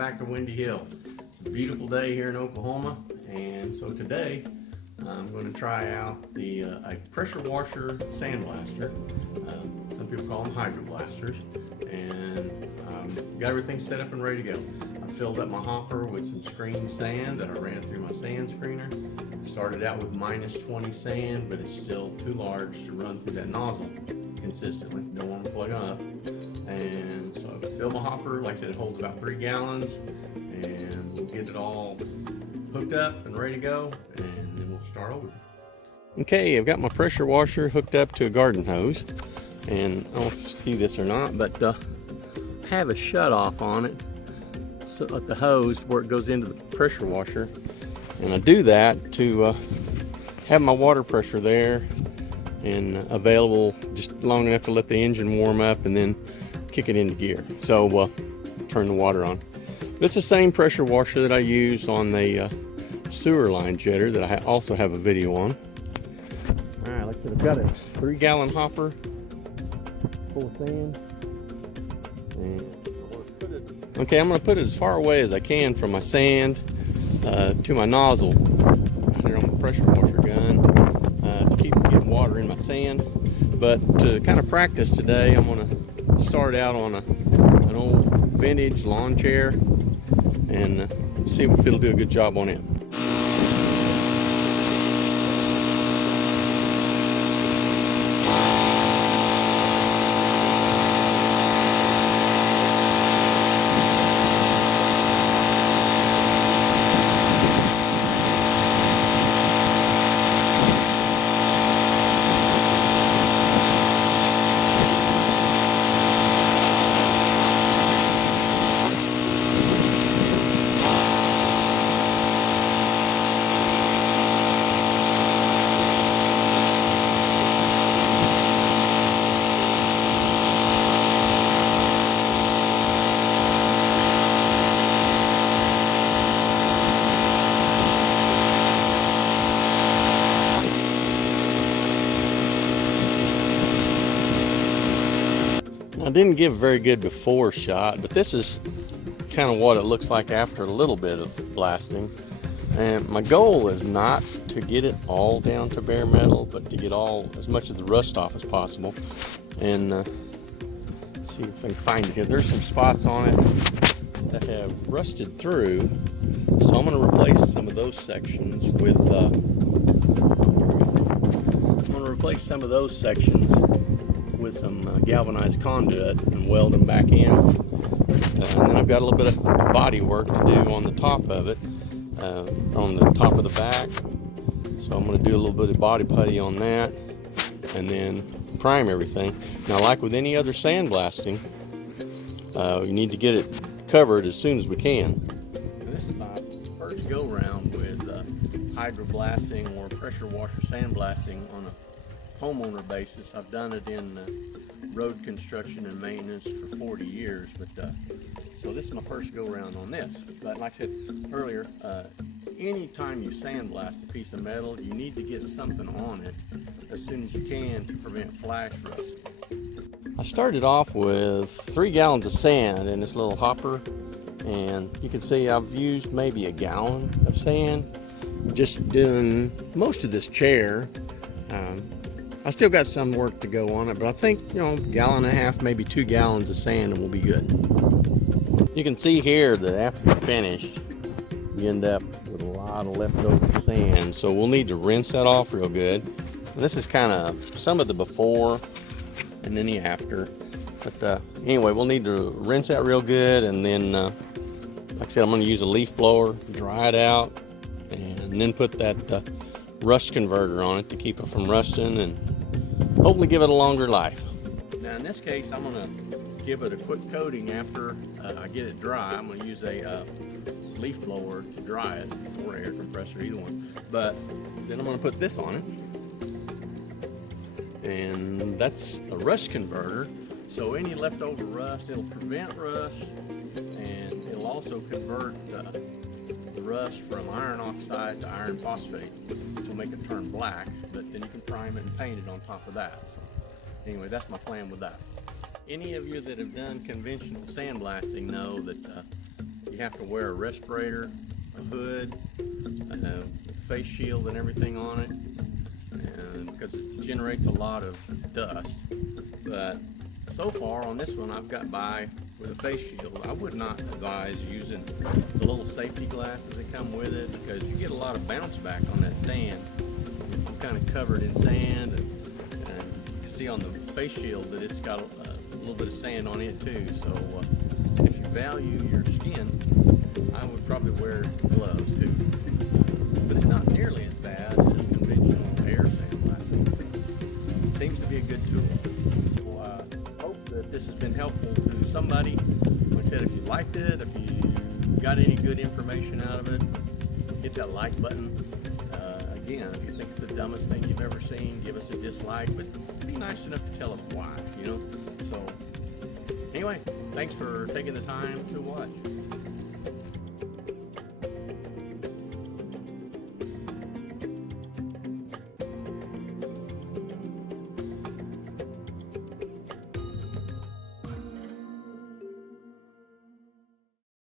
back to Windy Hill. It's a beautiful day here in Oklahoma, and so today I'm going to try out a pressure washer sandblaster. Some people call them hydroblasters, and got everything set up and ready to go. I filled up my hopper with some screened sand that I ran through my sand screener. Started out with -20 sand, but it's still too large to run through that nozzle consistently. Don't want to plug up. And so I filled my hopper. Like I said, it holds about 3 gallons, and we'll get it all hooked up and ready to go, and then we'll start over. Okay, I've got my pressure washer hooked up to a garden hose, and I don't know if you see this or not, but have a shut off on it, so at the hose where it goes into the pressure washer, and I do that to have my water pressure there and available just long enough to let the engine warm up and then kick it into gear. So turn the water on. It's the same pressure washer that I use on the sewer line jetter that I also have a video on. All right, like I said, I've got a 3-gallon hopper full of sand. Okay, I'm going to put it as far away as I can from my sand to my nozzle here on the pressure washer gun to keep from getting water in my sand. But to kind of practice today, I'm going to start out on an old vintage lawn chair and see if it'll do a good job on it. I didn't give a very good before shot, but this is kind of what it looks like after a little bit of blasting. And my goal is not to get it all down to bare metal, but to get as much of the rust off as possible. And let's see if I can find it here. There's some spots on it that have rusted through, so I'm going to replace some of those sections with some galvanized conduit and weld them back in. And then I've got a little bit of body work to do on the top of it, on the top of the back. So I'm going to do a little bit of body putty on that and then prime everything. Now, like with any other sandblasting, you need to get it covered as soon as we can. Now, this is my first go round with hydroblasting or pressure washer sandblasting on a homeowner basis. I've done it in road construction and maintenance for 40 years, but so this is my first go round on this. But like I said earlier, anytime you sandblast a piece of metal, you need to get something on it as soon as you can to prevent flash rust. I started off with 3 gallons of sand in this little hopper, and you can see I've used maybe 1 gallon of sand just doing most of this chair. I still got some work to go on it, but I think, you know, 1.5 gallons, maybe 2 gallons of sand, and we'll be good. You can see here that after you finish, you end up with a lot of leftover sand, so we'll need to rinse that off real good. And this is kind of some of the before and then the after. But anyway, we'll need to rinse that real good, and then, like I said, I'm going to use a leaf blower, dry it out, and then put that rust converter on it to keep it from rusting and hopefully give it a longer life. Now in this case, I'm going to give it a quick coating after I get it dry. I'm going to use a leaf blower to dry it, or air compressor, either one. But then I'm going to put this on it, and that's a rust converter. So any leftover rust, it'll prevent rust, and it'll also convert the rust from iron oxide to iron phosphate, which will make it turn black, but then you can prime it and paint it on top of that. So anyway, that's my plan with that. Any of you that have done conventional sandblasting know that you have to wear a respirator, a hood, a face shield and everything on it, and because it generates a lot of dust. But so far on this one I've got by with a face shield. I would not advise using the little safety glasses that come with it, because you get a lot of bounce back on that sand. I'm kind of covered in sand, and you can see on the face shield that it's got a little bit of sand on it too. So if you value your skin, I would probably wear gloves too. But it's not nearly as bad as conventional air sandblasting. It seems to be a good tool. So I hope that this has been helpful to somebody. Like I said, if you liked it, if you got any good information out of it, hit that like button. Again, if you think it's the dumbest thing you've ever seen, give us a dislike, but be nice enough to tell us why, you know? So, anyway, thanks for taking the time to watch.